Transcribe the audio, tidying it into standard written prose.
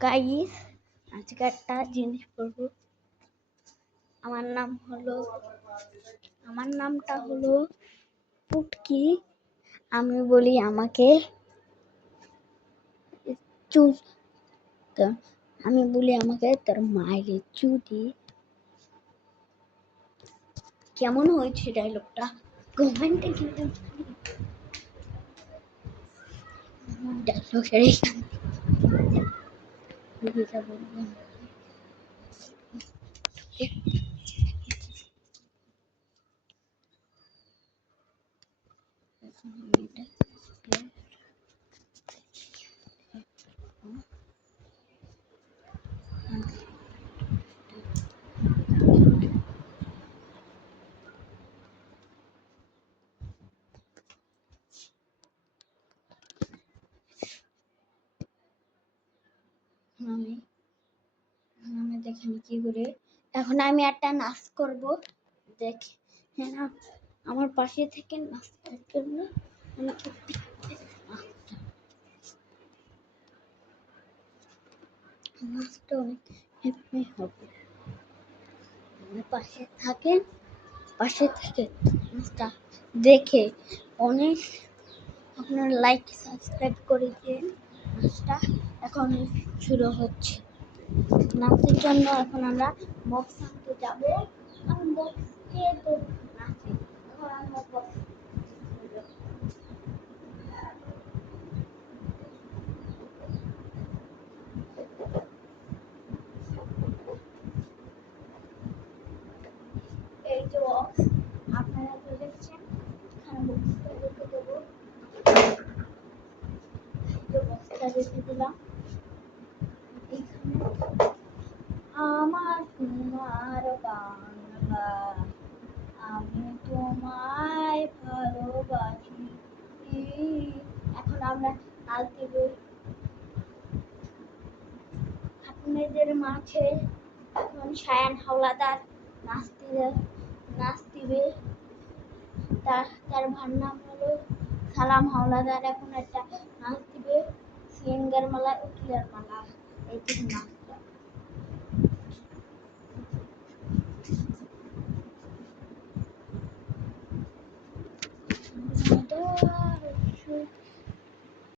Guys, আজকে একটা জিনিস বলবো। আমার নামটা হলো পুটকি। আমি বলি আমাকে তোর মায়ের চুদি। কেমন হয়েছে ডায়লগটা কমেন্টে কিন্তু ডায়লগের বলবো। আমি দেখেন কি করে এখন আমি একটা নাচ করব। দেখে হ্যাঁ, আমার পাশে থেকে নাচটার জন্য আমাকে নাচটা অনেক হেল্পই হবে। পাশে থেকে নাচটা দেখে অনেক আপনার লাইক সাবস্ক্রাইব করে দিন। নাচটা এখন শুরু হচ্ছে। নাচের জন্য এখন আমরা বক্স আনতে যাবো। আমি বক্স দিয়ে তো নাচি। এখন আমরা বক্স এই যে বক্স আপনারা তো দেখছেন, এখানে বক্সটা রেখে দেবো। বক্সটা রেখে দিলাম এখানে। আমার তোমার বাংলা, আমি তোমায় ভালোবাসি। এখন আমরা নাচ দিব আপনাদের মাঝে। এখন শায়ান হাওলাদার নাচ দিবে। তার ভার নাম হলো সালাম হাওলাদার। এখন একটা নাচ দিবে সিঙ্গার মালা, উকিলের মালা। এই নাচ